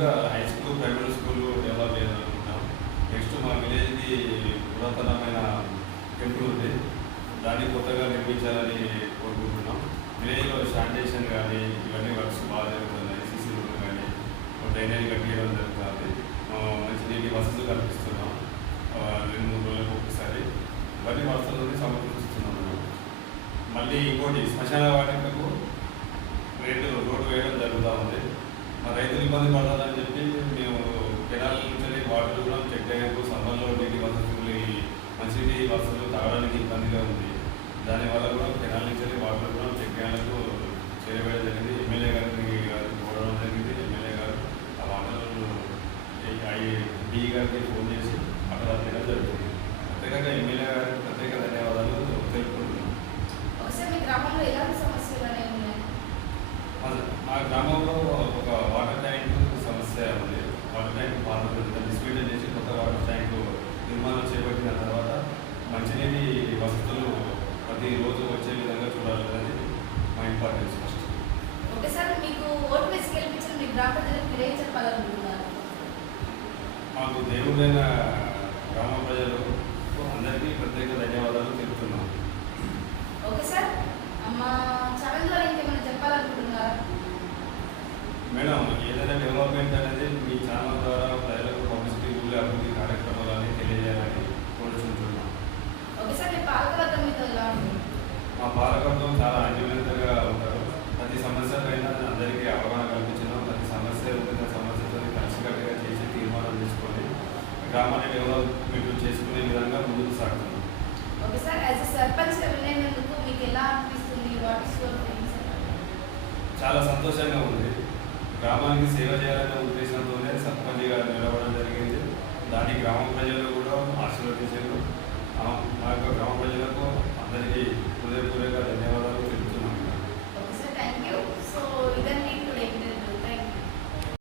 ముందుగా high school, primary school develop చేయాలనుకుంటున్నాం. Next మా విలేజ్‌కి పురాతనమైన టెంపుల్ ఉంది. దాన్ని కొత్తగా నిర్మించాలని కోరుకుంటున్నాం. విలేజ్‌లో శానిటేషన్ కానీ ఇవన్నీ వర్క్స్ బాగా జరుగుతున్నాయి. సీసీ రోడ్లు కానీ, డ్రైనేజ్ కట్టేయడం జరుగుతుంది. మంచినీటి వసతులు కల్పిస్తున్నాం. 2, 3 రోజులకు ఒకసారి ఇవన్నీ వసతులని సమకూరుస్తున్నాం మనం. మళ్ళీ ఇంకోటి శ్మశాన వాటికకు రోడ్డు వేయడం జరుగుతూ ఉంది. మా రైతులు ఇబ్బంది పడాలని చెప్పి మేము కెనాల్ నుంచి వాటర్ కూడా చెక్ డ్యామ్కు సమ్మర్లో నీటి వసతులు, మంచినీటి వసతులు తాగడానికి ఇబ్బందిగా ఉంది. దానివల్ల కూడా కెనాల్ నుంచి వాటర్ కూడా చెక్ డ్యామ్లకు చేరవేయడం జరిగింది. ఎమ్మెల్యే గారికి కోరడం జరిగింది. ఎమ్మెల్యే గారు ఆ వాటర్ డి గారికి ఫోన్ చేసి అక్కడ తినడం జరుగుతుంది. ప్రత్యేకంగా ఎమ్మెల్యే గారికి ప్రత్యేక ధన్యవాదాలు తెలుపుకుంటున్నాం. మా గ్రామంలో ఒక వాటర్ ట్యాంక్ సమస్య ఉంది. వాటర్ ట్యాంక్ పాత డిస్మెంటల్ చేసి కొత్త వాటర్ ట్యాంక్ నిర్మాణం చేపట్టిన తర్వాత మంచినీటి వసతులు ప్రతిరోజు వచ్చే విధంగా చూడాలనేది మా ఇంపార్టెన్స్ ఫస్ట్. ఓకే సార్, మీకు ఓటు వేసి గెలిపించిన మీ గ్రామ ప్రజలకు మీరు ఏం చెప్పాలనుకుంటున్నారు? మాకు దేవుడైన గ్రామ ప్రజలు అందరికీ ప్రత్యేక ధన్యవాదాలు తెలుపుతున్నాం. ఓకే సార్, మా ఛానల్ ద్వారా ఇంకేమైనా చెప్పాలనుకుంటున్నారా? మేడం, ఏదైనా డెవలప్మెంట్ అనేది మీ ఛానల్ ద్వారా ప్రజలకు పబ్లిసిటీ, ఊళ్ళో అభివృద్ధి కార్యక్రమాలని తెలియజేయాలని కోరుకుంటున్నాం. ఓకే సార్, మీ పాలకవర్గం మీతో ఎలా ఉంటుంది? మా పాలకవర్గం చాలా అన్యోన్యతగా ఉంటారు. ప్రతి సమస్యపైన అందరికీ అవగాహన కల్పించడం, ప్రతి సమస్య ఉన్న సమస్యతో కలిసికట్టుగా చేసి తీర్మానం చేసుకొని గ్రామాన్ని డెవలప్మెంట్ చేసుకునే విధంగా ముందుకు సాగుతున్నాం. ఓకే సార్, యాజ్ ఎ సర్పంచ్గా వినేందుకు మీకు ఎలా అనిపిస్తుంది? What is your feelings? చాలా సంతోషంగా ఉంది. గ్రామానికి సేవ చేయాలనే ఉద్దేశంతోనే సర్పంచ్గా నిలవడం జరిగింది. దాన్ని గ్రామ ప్రజలు కూడా ఆశీర్వదించారు. మా యొక్క గ్రామ ప్రజలకు అందరికీ హృదయపూర్వక ధన్యవాదాలు.